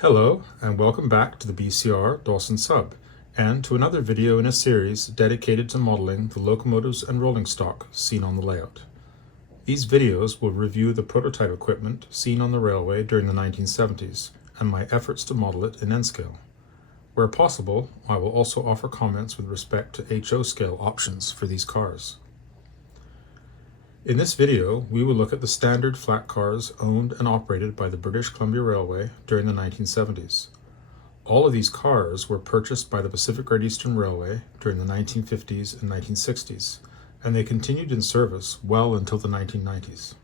Hello, and welcome back to the BCR Dawson sub, and to another video in a series dedicated to modeling the locomotives and rolling stock seen on the layout. These videos will review the prototype equipment seen on the railway during the 1970s, and my efforts to model it in N-scale. Where possible, I will also offer comments with respect to HO scale options for these cars. In this video, we will look at the standard flat cars owned and operated by the British Columbia Railway during the 1970s. All of these cars were purchased by the Pacific Great Eastern Railway during the 1950s and 1960s, and they continued in service well until the 1990s.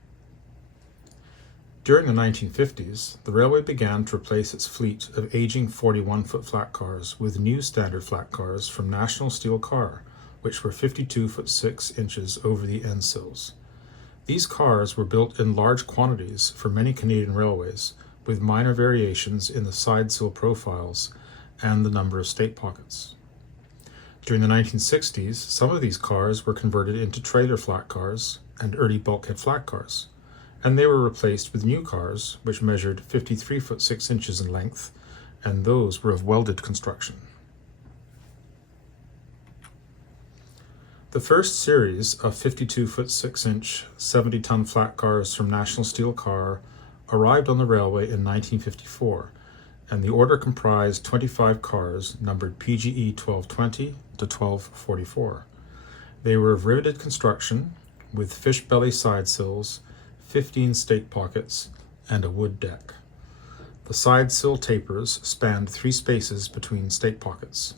During the 1950s, the railway began to replace its fleet of aging 41-foot flat cars with new standard flat cars from National Steel Car, which were 52 foot 6 inches over the end sills. These cars were built in large quantities for many Canadian railways, with minor variations in the side sill profiles and the number of stake pockets. During the 1960s, some of these cars were converted into trailer flat cars and early bulkhead flat cars, and they were replaced with new cars which measured 53 foot 6 inches in length, and those were of welded construction. The first series of 52 foot 6 inch 70-ton flat cars from National Steel Car arrived on the railway in 1954, and the order comprised 25 cars numbered PGE 1220 to 1244. They were of riveted construction with fish belly side sills, 15 stake pockets, and a wood deck. The side sill tapers spanned 3 spaces between stake pockets.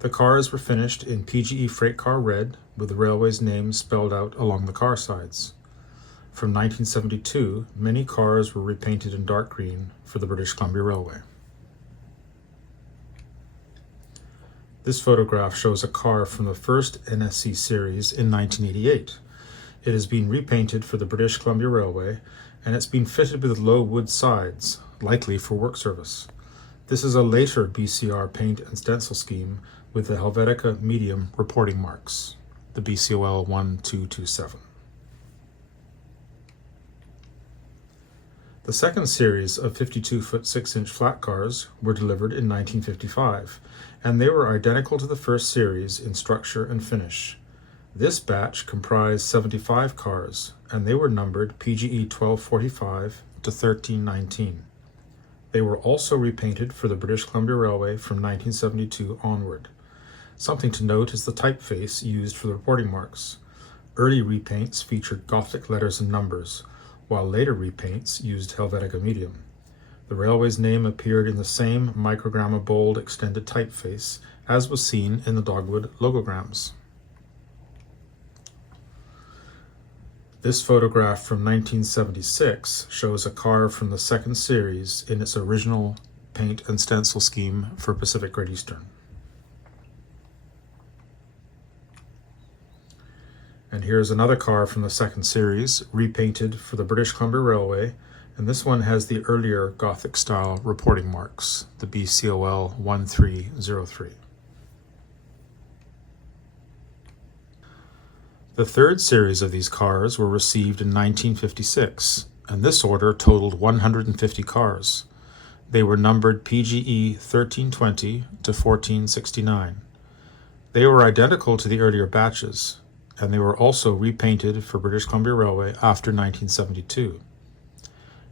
The cars were finished in PGE Freight Car Red with the railway's name spelled out along the car sides. From 1972, many cars were repainted in dark green for the British Columbia Railway. This photograph shows a car from the first NSC series in 1988. It has been repainted for the British Columbia Railway, and it's been fitted with low wood sides, likely for work service. This is a later BCR paint and stencil scheme with the Helvetica medium reporting marks, the BCOL 1227. The second series of 52 foot 6 inch flat cars were delivered in 1955, and they were identical to the first series in structure and finish. This batch comprised 75 cars, and they were numbered PGE 1245 to 1319. They were also repainted for the British Columbia Railway from 1972 onward. Something to note is the typeface used for the reporting marks. Early repaints featured Gothic letters and numbers, while later repaints used Helvetica medium. The railway's name appeared in the same microgramma bold extended typeface as was seen in the dogwood logograms. This photograph from 1976 shows a car from the second series in its original paint and stencil scheme for Pacific Great Eastern. And here's another car from the second series, repainted for the British Columbia Railway, and this one has the earlier Gothic style reporting marks, the BCOL 1303. The third series of these cars were received in 1956, and this order totaled 150 cars. They were numbered PGE 1320 to 1469. They were identical to the earlier batches, and they were also repainted for British Columbia Railway after 1972.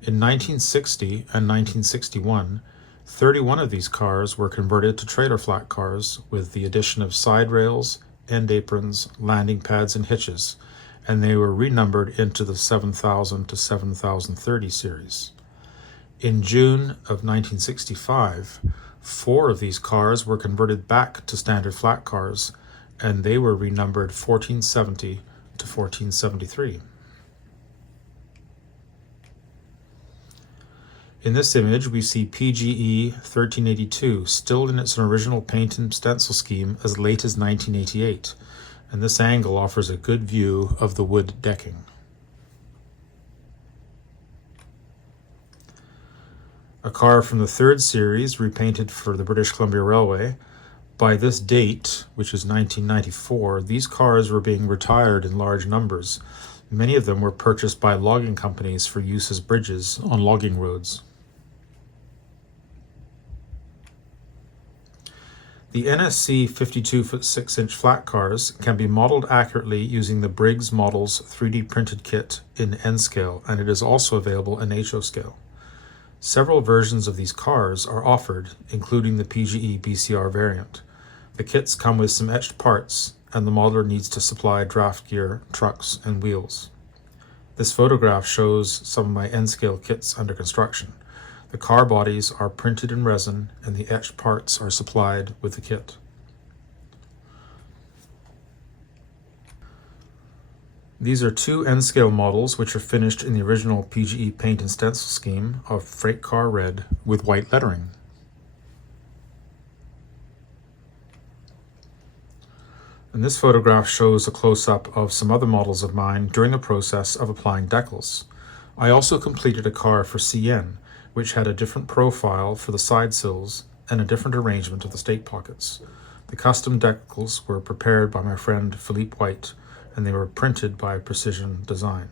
In 1960 and 1961, 31 of these cars were converted to trailer flat cars with the addition of side rails, end aprons, landing pads, and hitches, and they were renumbered into the 7000 to 7030 series. In June of 1965, 4 of these cars were converted back to standard flat cars, and they were renumbered 1470 to 1473. In this image, we see PGE 1382 still in its original paint and stencil scheme as late as 1988, and this angle offers a good view of the wood decking. A car from the third series, repainted for the British Columbia Railway. By this date, which is 1994, these cars were being retired in large numbers. Many of them were purchased by logging companies for use as bridges on logging roads. The NSC 52-foot 6-inch flat cars can be modeled accurately using the Briggs Models 3D printed kit in N scale, and it is also available in HO scale. Several versions of these cars are offered, including the PGE BCR variant. The kits come with some etched parts, and the modeler needs to supply draft gear, trucks, and wheels. This photograph shows some of my N-scale kits under construction. The car bodies are printed in resin, and the etched parts are supplied with the kit. These are two N-scale models which are finished in the original PGE paint and stencil scheme of freight car red with white lettering. And this photograph shows a close-up of some other models of mine during the process of applying decals. I also completed a car for CN, which had a different profile for the side sills and a different arrangement of the stake pockets. The custom decals were prepared by my friend Philippe White, and they were printed by Precision Design.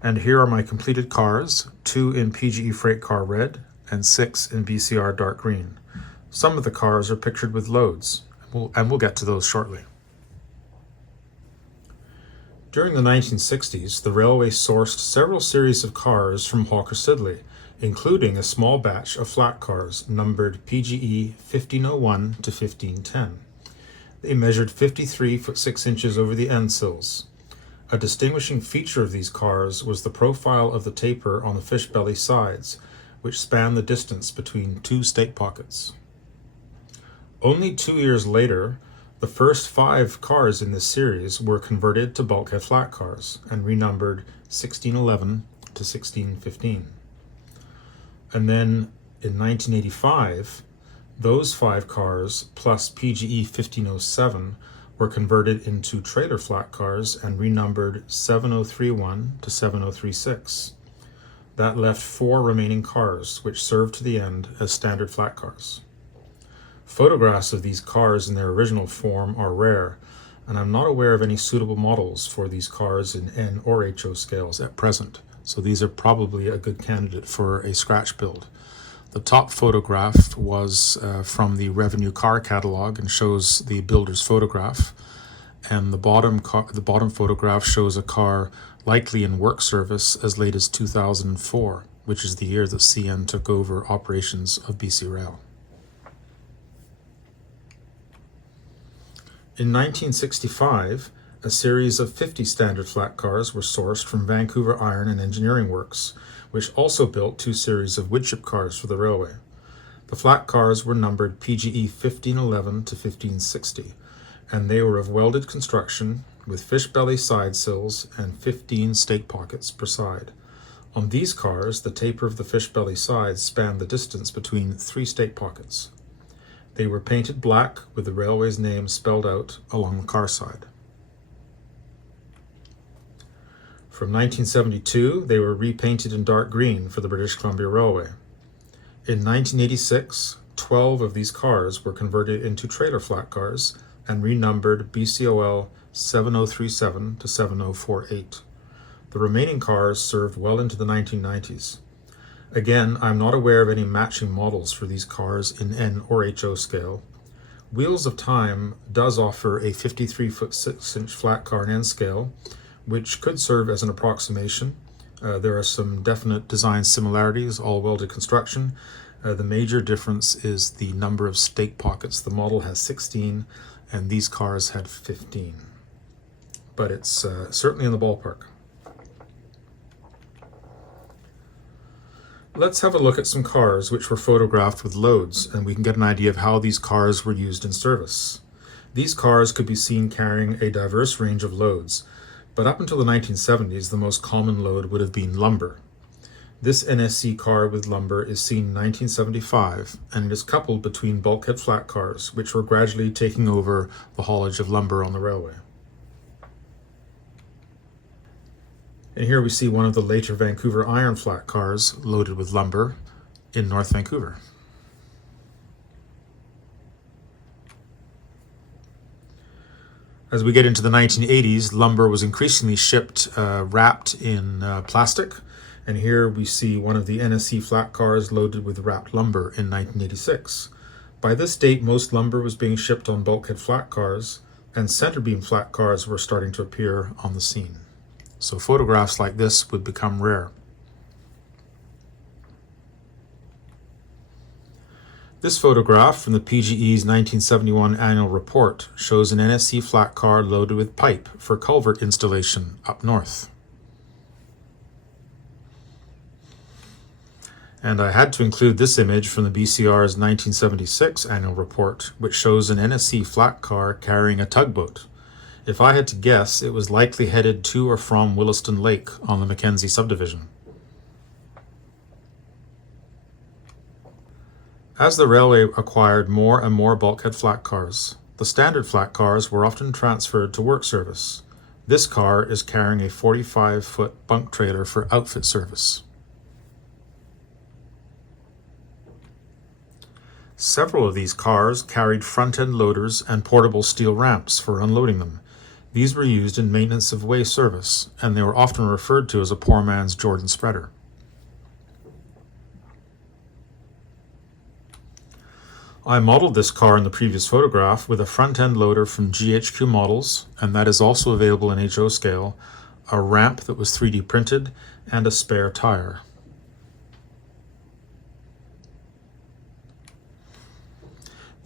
And here are my completed cars, 2 in PGE Freight Car Red and 6 in BCR Dark Green. Some of the cars are pictured with loads, and we'll get to those shortly. During the 1960s, the railway sourced several series of cars from Hawker Siddeley, including a small batch of flat cars numbered PGE 1501 to 1510. They measured 53 foot 6 inches over the end sills. A distinguishing feature of these cars was the profile of the taper on the fish belly sides, which spanned the distance between 2 stake pockets. Only 2 years later, the first 5 cars in this series were converted to bulkhead flat cars and renumbered 1611 to 1615. And then in 1985, those 5 cars plus PGE 1507 were converted into trailer flat cars and renumbered 7031 to 7036. That left 4 remaining cars, which served to the end as standard flat cars. Photographs of these cars in their original form are rare, and I'm not aware of any suitable models for these cars in N or HO scales at present, so these are probably a good candidate for a scratch build. The top photograph was from the Revenue Car Catalog and shows the builder's photograph, and the bottom photograph shows a car likely in work service as late as 2004, which is the year that CN took over operations of BC Rail. In 1965, a series of 50 standard flat cars were sourced from Vancouver Iron and Engineering Works, which also built 2 series of woodchip cars for the railway. The flat cars were numbered PGE 1511 to 1560, and they were of welded construction with fish belly side sills and 15 stake pockets per side. On these cars, the taper of the fish belly sides spanned the distance between 3 stake pockets. They were painted black with the railway's name spelled out along the car side. From 1972, they were repainted in dark green for the British Columbia Railway. In 1986, 12 of these cars were converted into trailer flat cars and renumbered BCOL 7037 to 7048. The remaining cars served well into the 1990s. Again, I'm not aware of any matching models for these cars in N or HO scale. Wheels of Time does offer a 53 foot 6 inch flat car in N scale, which could serve as an approximation. There are some definite design similarities, all welded construction. The major difference is the number of stake pockets. The model has 16 and these cars had 15. But it's certainly in the ballpark. Let's have a look at some cars which were photographed with loads, and we can get an idea of how these cars were used in service. These cars could be seen carrying a diverse range of loads, but up until the 1970s, the most common load would have been lumber. This NSC car with lumber is seen in 1975, and it is coupled between bulkhead flat cars, which were gradually taking over the haulage of lumber on the railway. And here we see one of the later Vancouver Iron flat cars loaded with lumber in North Vancouver. As we get into the 1980s, lumber was increasingly shipped wrapped in plastic, And here we see one of the NSC flat cars loaded with wrapped lumber in 1986. By this date, most lumber was being shipped on bulkhead flat cars, and center beam flat cars were starting to appear on the scene. So photographs like this would become rare. This photograph from the PGE's 1971 annual report shows an NSC flat car loaded with pipe for culvert installation up north. And I had to include this image from the BCR's 1976 annual report, which shows an NSC flat car carrying a tugboat. If I had to guess, it was likely headed to or from Williston Lake on the Mackenzie subdivision. As the railway acquired more and more bulkhead flat cars, the standard flat cars were often transferred to work service. This car is carrying a 45-foot bunk trailer for outfit service. Several of these cars carried front-end loaders and portable steel ramps for unloading them. These were used in maintenance of way service, and they were often referred to as a poor man's Jordan spreader. I modeled this car in the previous photograph with a front-end loader from GHQ Models, and that is also available in HO scale, a ramp that was 3D printed, and a spare tire.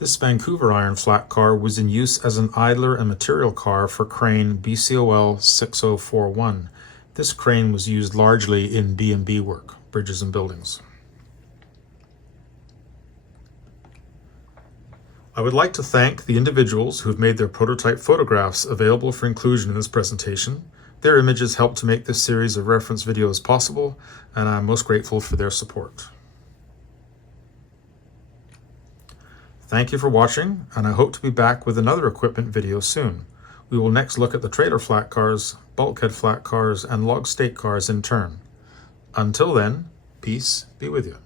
This Vancouver iron flat car was in use as an idler and material car for crane BCOL 6041. This crane was used largely in B&B work, bridges and buildings. I would like to thank the individuals who have made their prototype photographs available for inclusion in this presentation. Their images helped to make this series of reference videos possible, and I'm most grateful for their support. Thank you for watching, and I hope to be back with another equipment video soon. We will next look at the trailer flat cars, bulkhead flat cars, and log stake cars in turn. Until then, peace be with you.